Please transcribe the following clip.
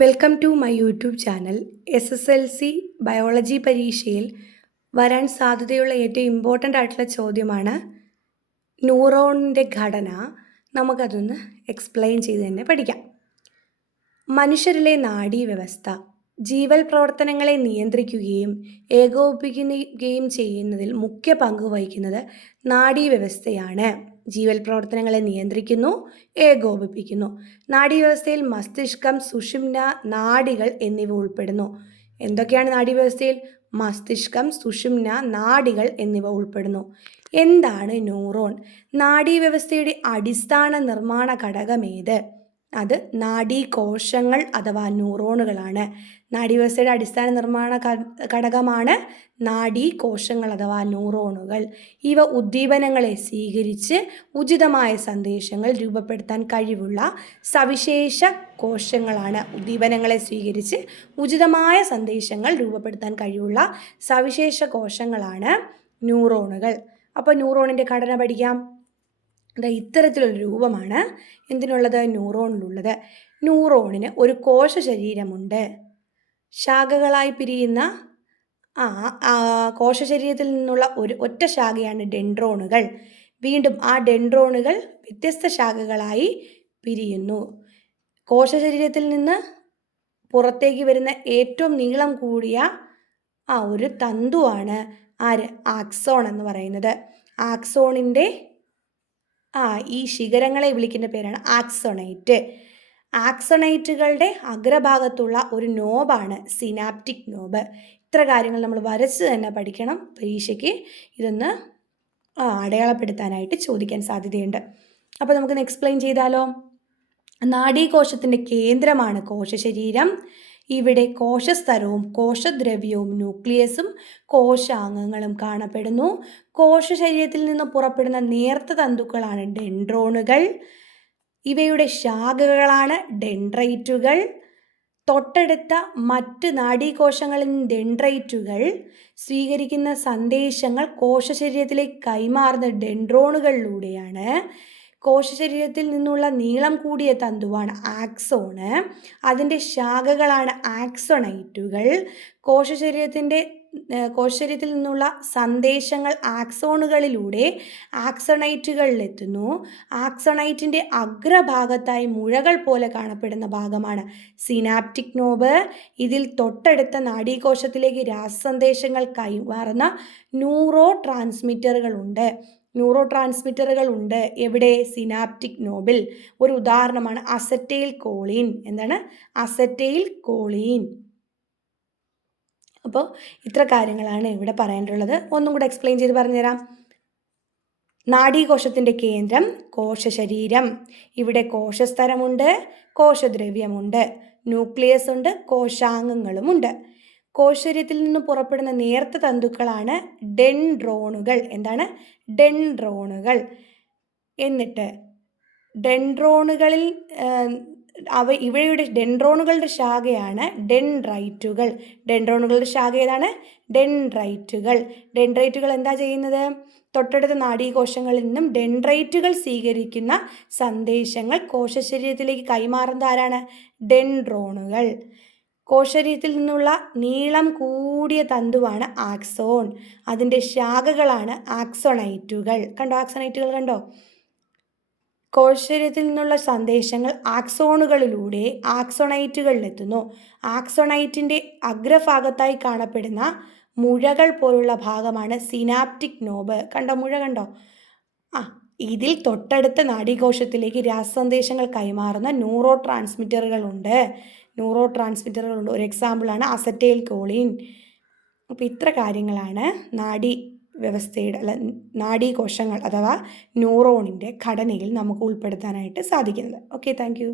Welcome to my YouTube channel. SSLC biology പരീക്ഷയിൽ വരാൻ സാധ്യതയുള്ള ഏറ്റവും ഇമ്പോർട്ടൻ്റ് ആയിട്ടുള്ള ചോദ്യമാണ് ന്യൂറോണിൻ്റെ ഘടന. നമുക്കതൊന്ന് എക്സ്പ്ലെയിൻ ചെയ്ത് തന്നെ പഠിക്കാം. മനുഷ്യരിലെ നാഡീവ്യവസ്ഥ ജീവൽ പ്രവർത്തനങ്ങളെ നിയന്ത്രിക്കുകയും ഏകോപിപ്പിക്കുകയും ചെയ്യുന്നതിൽ മുഖ്യ പങ്ക് വഹിക്കുന്നത് നാഡീവ്യവസ്ഥയാണ്. ജീവൽ പ്രവർത്തനങ്ങളെ നിയന്ത്രിക്കുന്നു, ഏകോപിപ്പിക്കുന്നു. നാഡീവ്യവസ്ഥയിൽ മസ്തിഷ്കം, സുഷുമ്ന, നാഡികൾ എന്നിവ ഉൾപ്പെടുന്നു. എന്തൊക്കെയാണ് നാഡീവ്യവസ്ഥയിൽ? മസ്തിഷ്കം, സുഷുമ്ന, നാഡികൾ എന്നിവ ഉൾപ്പെടുന്നു. എന്താണ് ന്യൂറോൺ? നാഡീവ്യവസ്ഥയുടെ അടിസ്ഥാന നിർമ്മാണ ഘടകമേത്? അത് നാഡീകോശങ്ങൾ അഥവാ ന്യൂറോണുകളാണ്. നാഡീവ്യവസ്ഥയുടെ അടിസ്ഥാന നിർമ്മാണ ഘടകമാണ് നാഡീകോശങ്ങൾ അഥവാ ന്യൂറോണുകൾ. ഇവ ഉദ്ദീപനങ്ങളെ സ്വീകരിച്ച് ഉചിതമായ സന്ദേശങ്ങൾ രൂപപ്പെടുത്താൻ കഴിവുള്ള സവിശേഷ കോശങ്ങളാണ്. ഉദ്ദീപനങ്ങളെ സ്വീകരിച്ച് ഉചിതമായ സന്ദേശങ്ങൾ രൂപപ്പെടുത്താൻ കഴിവുള്ള സവിശേഷ കോശങ്ങളാണ് ന്യൂറോണുകൾ. അപ്പോൾ ന്യൂറോണിൻ്റെ ഘടന പഠിക്കാം. ഇത്തരത്തിലൊരു രൂപമാണ് എന്തിനുള്ളത്? ന്യൂറോണിലുള്ളത്. ന്യൂറോണിന് ഒരു കോശ ശരീരമുണ്ട്. ശാഖകളായി പിരിയുന്ന കോശ ശരീരത്തിൽ നിന്നുള്ള ഒരു ഒറ്റ ശാഖയാണ് ഡെൻഡ്രോണുകൾ. വീണ്ടും ആ ഡെൻഡ്രോണുകൾ വ്യത്യസ്ത ശാഖകളായി പിരിയുന്നു. കോശ ശരീരത്തിൽ നിന്ന് പുറത്തേക്ക് വരുന്ന ഏറ്റവും നീളം കൂടിയ ഒരു തന്തുവാണ് ആക്സോൺ എന്ന് പറയുന്നത്. ആക്സോണിൻ്റെ ഈ ശിഖരങ്ങളെ വിളിക്കുന്ന പേരാണ് ആക്സോണൈറ്റ്. ആക്സോണൈറ്റുകളുടെ അഗ്രഭാഗത്തുള്ള ഒരു നോബാണ് സിനാപ്റ്റിക് നോബ്. ഇത്ര കാര്യങ്ങൾ നമ്മൾ വരച്ച് തന്നെ പഠിക്കണം. പരീക്ഷയ്ക്ക് ഇതൊന്ന് അടയാളപ്പെടുത്താനായിട്ട് ചോദിക്കാൻ സാധ്യതയുണ്ട്. അപ്പോൾ നമുക്കൊന്ന് എക്സ്പ്ലെയിൻ ചെയ്താലോ? നാഡീകോശത്തിൻ്റെ കേന്ദ്രമാണ് കോശശരീരം. ഇവിടെ കോശസ്തരവും കോശദ്രവ്യവും ന്യൂക്ലിയസും കോശാംഗങ്ങളും കാണപ്പെടുന്നു. കോശശരീരത്തിൽ നിന്ന് പുറപ്പെടുന്ന നേർത്ത തന്തുക്കളാണ് ഡെൻഡ്രോണുകൾ. ഇവയുടെ ശാഖകളാണ് ഡെൻഡ്രൈറ്റുകൾ. തൊട്ടടുത്ത മറ്റ് നാഡീകോശങ്ങളിൽ നിന്ന് ഡെൻഡ്രൈറ്റുകൾ സ്വീകരിക്കുന്ന സന്ദേശങ്ങൾ കോശശരീരത്തിലേക്ക് കൈമാറുന്ന ഡെൻഡ്രോണുകളിലൂടെയാണ്. കോശശരീരത്തിൽ നിന്നുള്ള നീളം കൂടിയ തന്തുവാണ് ആക്സോണ്. അതിൻ്റെ ശാഖകളാണ് ആക്സോണൈറ്റുകൾ. കോശശരീരത്തിൽ നിന്നുള്ള സന്ദേശങ്ങൾ ആക്സോണുകളിലൂടെ ആക്സോണൈറ്റുകളിലെത്തുന്നു. ആക്സോണൈറ്റിൻ്റെ അഗ്രഭാഗത്തായി മുഴകൾ പോലെ കാണപ്പെടുന്ന ഭാഗമാണ് സിനാപ്റ്റിക് നോബ്. ഇതിൽ തൊട്ടടുത്ത നാഡീകോശത്തിലേക്ക് രാസസന്ദേശങ്ങൾ കൈമാറുന്ന ന്യൂറോ ട്രാൻസ്മിറ്ററുകൾ ഉണ്ട്. എവിടെ? സിനാപ്റ്റിക് നോബിൽ. ഒരു ഉദാഹരണമാണ് അസറ്റൈൽ കോളിൻ. എന്താണ്? Acetylcholine. അപ്പോൾ ഇത്ര കാര്യങ്ങളാണ് ഇവിടെ പറയാനുള്ളത്. ഒന്നും കൂടെ എക്സ്പ്ലെയിൻ ചെയ്ത് പറഞ്ഞുതരാം. നാഡീകോശത്തിൻ്റെ കേന്ദ്രം കോശശരീരം. ഇവിടെ കോശസ്തരമുണ്ട്, കോശദ്രവ്യമുണ്ട്, ന്യൂക്ലിയസ് ഉണ്ട്, കോശാംഗങ്ങളുമുണ്ട്. കോശശരീരത്തിൽ നിന്ന് പുറപ്പെടുന്ന നേർത്ത തന്തുക്കളാണ് ഡെൻഡ്രോണുകൾ. എന്താണ്? ഡെൻഡ്രോണുകൾ. എന്നിട്ട് ഇവയുടെ ഡെൻഡ്രോണുകളുടെ ശാഖയാണ് ഡെൻഡ്രൈറ്റുകൾ. ഡെൻഡ്രോണുകളുടെ ശാഖ ഏതാണ്? ഡെൻഡ്രൈറ്റുകൾ എന്താ ചെയ്യുന്നത്? തൊട്ടടുത്ത നാഡീകോശങ്ങളിൽ നിന്നും ഡെൻഡ്രൈറ്റുകൾ സ്വീകരിക്കുന്ന സന്ദേശങ്ങൾ കോശശരീരത്തിലേക്ക് കൈമാറുന്നത് ആരാണ്? ഡെൻഡ്രോണുകൾ. കോശശരീരത്തിൽ നിന്നുള്ള നീളം കൂടിയ തന്തുവാണ് ആക്സോൺ. അതിൻ്റെ ശാഖകളാണ് ആക്സോണൈറ്റുകൾ. ആക്സോണൈറ്റുകൾ കണ്ടോ? കോശശരീരത്തിൽ നിന്നുള്ള സന്ദേശങ്ങൾ ആക്സോണുകളിലൂടെ ആക്സോണൈറ്റുകളിലെത്തുന്നു. ആക്സോണൈറ്റിൻ്റെ അഗ്രഭാഗത്തായി കാണപ്പെടുന്ന മുഴകൾ പോലുള്ള ഭാഗമാണ് സിനാപ്റ്റിക് നോബ്. മുഴ കണ്ടോ? ഇതിൽ തൊട്ടടുത്ത നാഡീകോശത്തിലേക്ക് രാസസന്ദേശങ്ങൾ കൈമാറുന്ന ന്യൂറോ ട്രാൻസ്മിറ്ററുകളുണ്ട്. ഒരു എക്സാമ്പിളാണ് അസറ്റൈൽ കോളിൻ. അപ്പോൾ ഇത്ര കാര്യങ്ങളാണ് നാഡീകോശങ്ങൾ അഥവാ ന്യൂറോണിൻ്റെ ഘടനയിൽ നമുക്ക് ഉൾപ്പെടുത്താനായിട്ട് സാധിക്കുന്നത്. Okay, thank you.